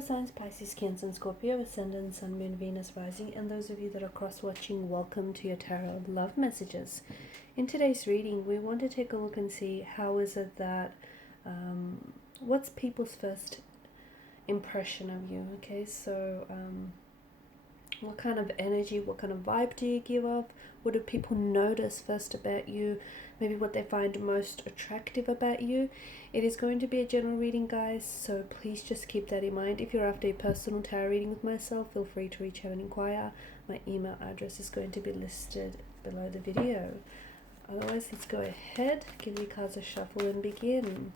water signs, Pisces, Cancer, and Scorpio, Ascendant, Sun, Moon, Venus, Rising, and those of you that are cross-watching, welcome to your Tarot Love Messages. In today's reading, we want to take a look and see how is it that, what's people's first impression of you, okay? So, what kind of energy, what kind of vibe do you give off? What do people notice first about you? Maybe what they find most attractive about you. It is going to be a general reading, guys, so please just keep that in mind. If you're after a personal tarot reading with myself, feel free to reach out and inquire. My email address is going to be listed below the video. Otherwise, let's go ahead, give the cards a shuffle and begin.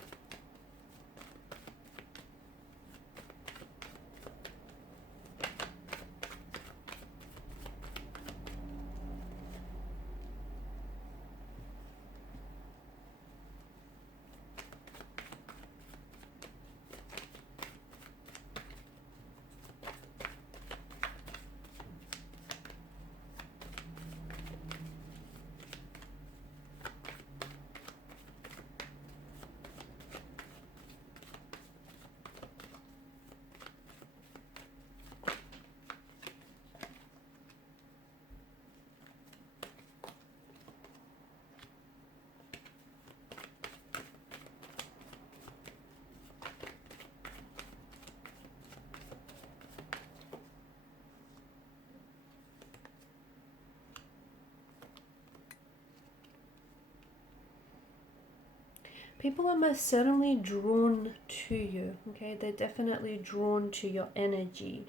People are most certainly drawn to you, okay? They're definitely drawn to your energy.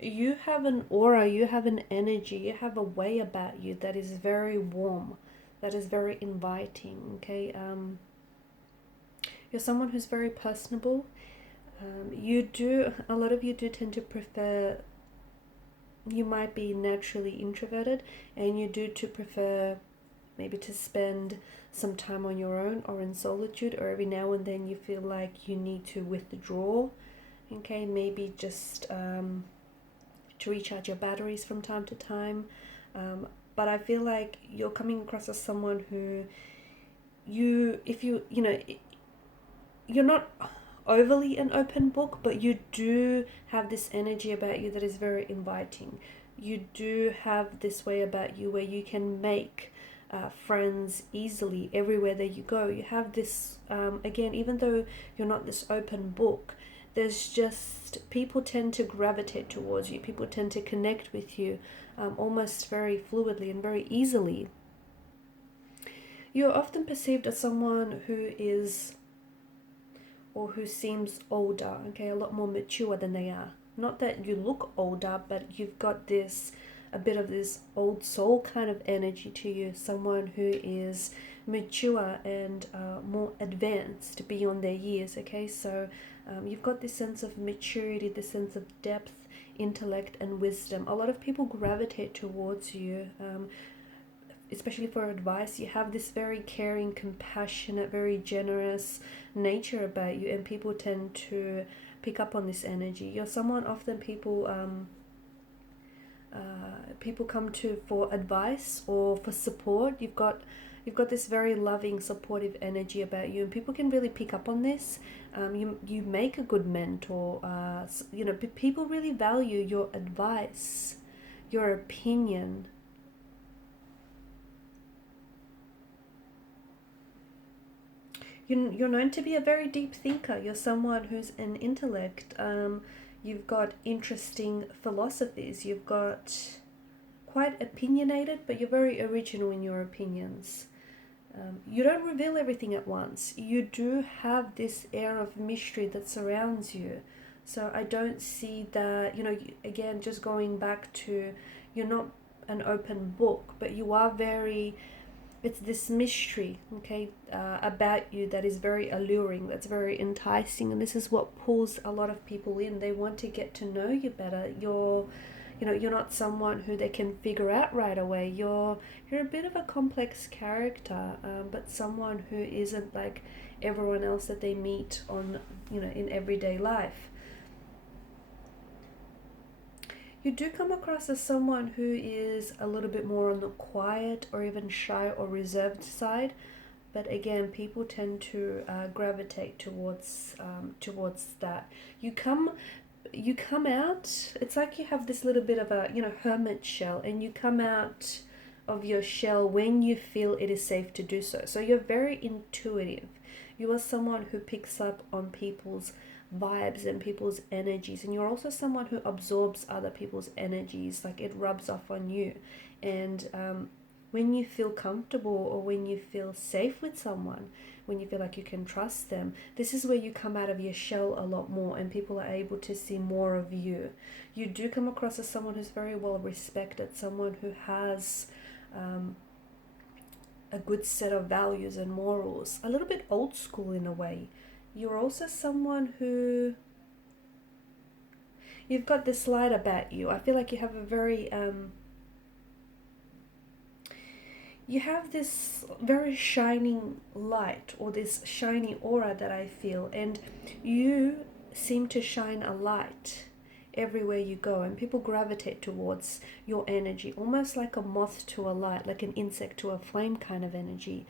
You have an aura, you have an energy, you have a way about you that is very warm, that is very inviting, okay? You're someone who's very personable. A lot of you do tend to prefer, you might be naturally introverted, and you do to prefer maybe to spend some time on your own or in solitude, or every now and then you feel like you need to withdraw, okay? Maybe just to recharge your batteries from time to time. But I feel like you're coming across as someone who you're not overly an open book, but you do have this energy about you that is very inviting. You do have this way about you where you can make friends easily everywhere that you go. You have this, again, even though you're not this open book, there's just, people tend to gravitate towards you. People tend to connect with you almost very fluidly and very easily. You're often perceived as someone who is, or who seems older, okay, a lot more mature than they are. Not that you look older, but you've got this, a bit of this old soul kind of energy to you, someone who is mature and more advanced beyond their years, okay? So you've got this sense of maturity, this sense of depth, intellect, and wisdom. A lot of people gravitate towards you, especially for advice. You have this very caring, compassionate, very generous nature about you, and people tend to pick up on this energy. You're someone often people come to for advice or for support. You've got this very loving, supportive energy about you, and people can really pick up on this. You make a good mentor. People really value your advice, your opinion. You're known to be a very deep thinker. You're someone who's an intellect. You've got interesting philosophies. You've got quite opinionated, but you're very original in your opinions. You don't reveal everything at once. You do have this air of mystery that surrounds you. So I don't see that, again, just going back to, you're not an open book, but you are very, it's this mystery, okay, about you that is very alluring, that's very enticing, and this is what pulls a lot of people in. They want to get to know you better. You're not someone who they can figure out right away. You're a bit of a complex character, but someone who isn't like everyone else that they meet on, in everyday life. You do come across as someone who is a little bit more on the quiet or even shy or reserved side, but again, people tend to gravitate towards that. You come you come out, it's like you have this little bit of a, hermit shell, and you come out of your shell when you feel it is safe to do so. So you're very intuitive. You are someone who picks up on people's vibes and people's energies, and you're also someone who absorbs other people's energies, like it rubs off on you. And when you feel comfortable, or when you feel safe with someone, when you feel like you can trust them, this is where you come out of your shell a lot more, and people are able to see more of you. You do come across as someone who's very well respected, someone who has a good set of values and morals, a little bit old school in a way. You're also someone who, you've got this light about you. I feel like you have a very you have this very shining light, or this shiny aura that I feel, and you seem to shine a light everywhere you go, and people gravitate towards your energy, almost like a moth to a light, like an insect to a flame kind of energy.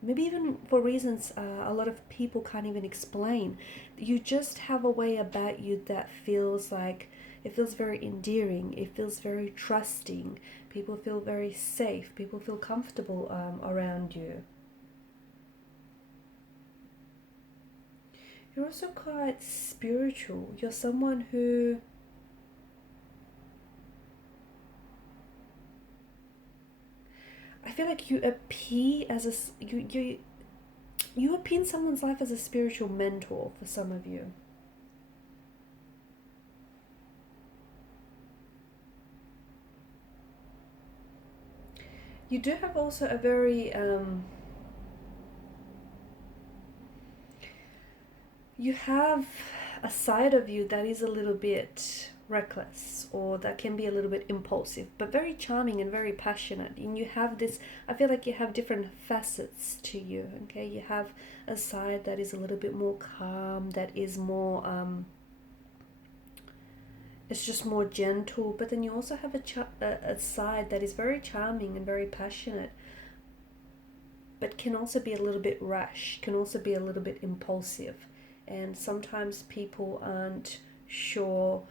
Maybe even for reasons a lot of people can't even explain. You just have a way about you that feels like, it feels very endearing, it feels very trusting, people feel very safe, people feel comfortable around you. You're also quite spiritual. You're someone who, I feel like you appear as a, you appear in someone's life as a spiritual mentor for some of you. You do have also a very you have a side of you that is a little bit reckless, or that can be a little bit impulsive, but very charming and very passionate. And you have this, I feel like you have different facets to you. Okay, you have a side that is a little bit more calm, that is more it's just more gentle, but then you also have a side that is very charming and very passionate, but can also be a little bit rash, can also be a little bit impulsive. And sometimes people aren't sure,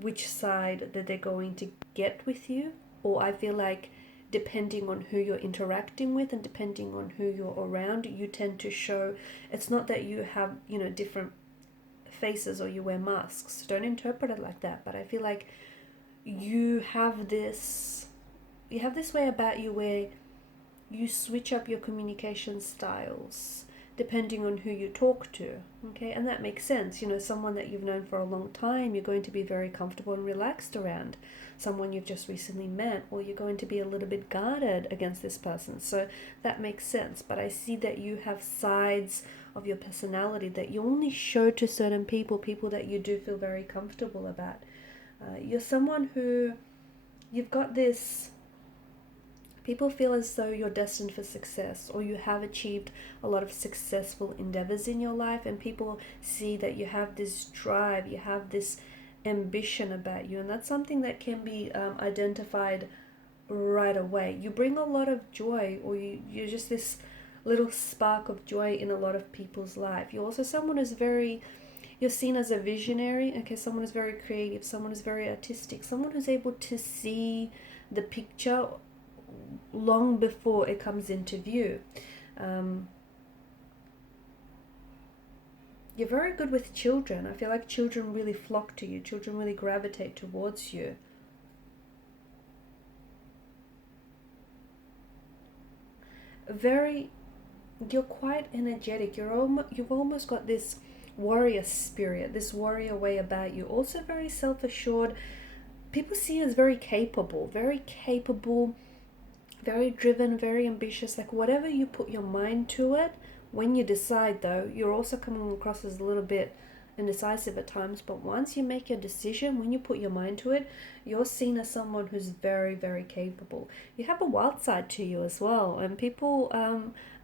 which side that they're going to get with you. Or I feel like depending on who you're interacting with and depending on who you're around, you tend to show, it's not that you have, different faces or you wear masks. Don't interpret it like that. But I feel like you have this way about you where you switch up your communication styles depending on who you talk to. Okay, and that makes sense. Someone that you've known for a long time, you're going to be very comfortable and relaxed around. Someone you've just recently met, or you're going to be a little bit guarded against this person. So that makes sense. But I see that you have sides of your personality that you only show to certain people that you do feel very comfortable about. You're someone who, you've got this, people feel as though you're destined for success, or you have achieved a lot of successful endeavors in your life, and people see that you have this drive, you have this ambition about you, and that's something that can be identified right away. You bring a lot of joy, or you're just this little spark of joy in a lot of people's life. You're also someone who's you're seen as a visionary. Okay, someone who's very creative, someone who's very artistic, someone who's able to see the picture long before it comes into view. You're very good with children. I feel like children really flock to you. Children really gravitate towards you. You're quite energetic. You've almost got this warrior spirit, this warrior way about you. Also very self-assured. People see you as very capable, very driven, very ambitious. Like whatever you put your mind to it, when you decide though, you're also coming across as a little bit indecisive at times, but once you make your decision, when you put your mind to it, you're seen as someone who's very, very capable. You have a wild side to you as well, and people,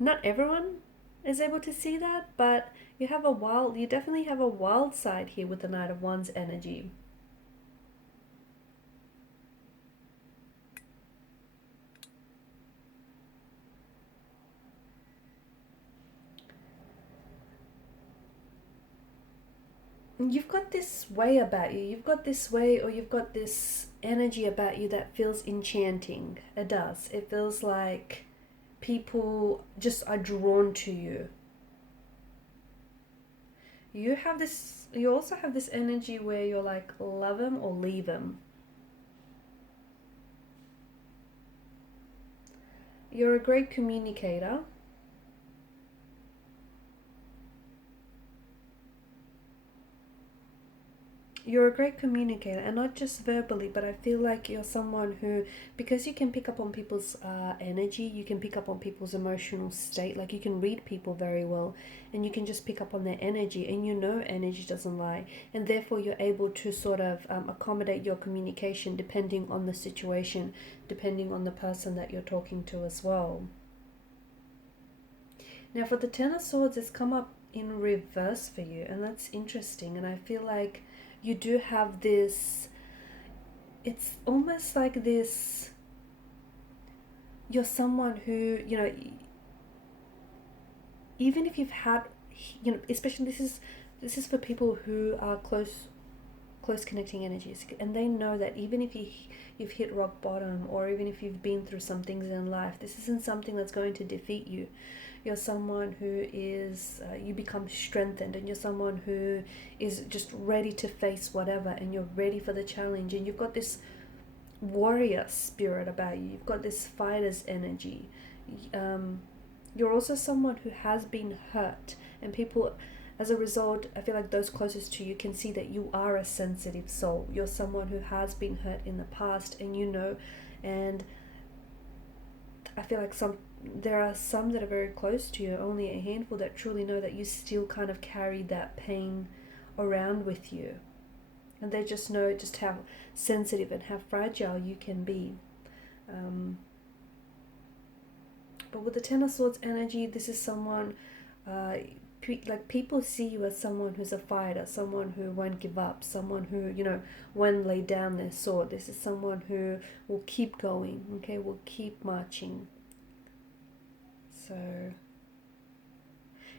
not everyone is able to see that, but you definitely have a wild side here with the Knight of Wands energy. you've got this way about you. You've got this way, or you've got this energy about you that feels enchanting. It does. It feels like people just are drawn to you. You also have this energy where you're like, love him or leave him. You're a great communicator. You're a great communicator, and not just verbally, but I feel like you're someone who, because you can pick up on people's energy, you can pick up on people's emotional state, like you can read people very well, and you can just pick up on their energy, and you know energy doesn't lie, and therefore you're able to sort of accommodate your communication depending on the situation, depending on the person that you're talking to as well. Now for the Ten of Swords, it's come up in reverse for you, and that's interesting, and I feel like you do have this, it's almost like this, you're someone who, you know, even if you've had, you know, especially this is for people who are close connecting energies, and they know that even if you've hit rock bottom, or even if you've been through some things in life, this isn't something that's going to defeat you. You're someone who is, you become strengthened, and you're someone who is just ready to face whatever, and you're ready for the challenge, and you've got this warrior spirit about you. You've got this fighter's energy. You're also someone who has been hurt, and people, as a result, I feel like those closest to you can see that you are a sensitive soul. You're someone who has been hurt in the past, and you know, and I feel like there are some that are very close to you, only a handful that truly know that you still kind of carry that pain around with you. And they just know just how sensitive and how fragile you can be. But with the Ten of Swords energy, this is someone, like people see you as someone who's a fighter, someone who won't give up, someone who, you know, won't lay down their sword. This is someone who will keep going, okay, will keep marching. So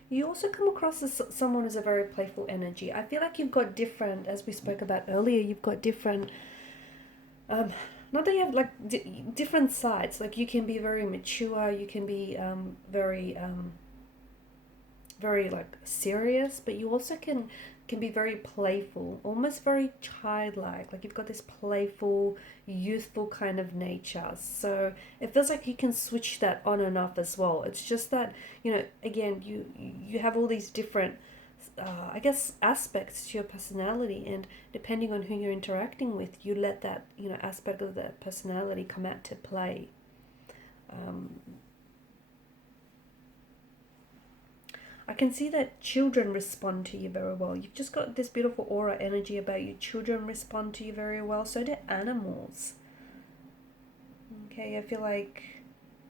you also come across as someone who's a very playful energy. I feel like you've got different, as we spoke about earlier, you've got different, not that you have like different sides. Like you can be very mature, you can be very like serious, but you also can be very playful, almost very childlike. Like you've got this playful, youthful kind of nature. So it feels like you can switch that on and off as well. It's just that, you know, again, you have all these different I guess aspects to your personality, and depending on who you're interacting with, you let that, you know, aspect of that personality come out to play. I can see that children respond to you very well. You've just got this beautiful aura energy about you. Children respond to you very well. So do animals. Okay, I feel like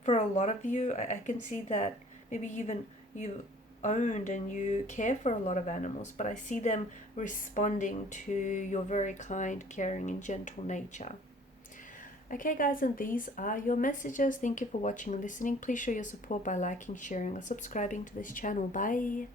for a lot of you, I can see that maybe even you owned and you care for a lot of animals, but I see them responding to your very kind, caring, and gentle nature. Okay guys, and these are your messages. Thank you for watching and listening. Please show your support by liking, sharing, or subscribing to this channel. Bye.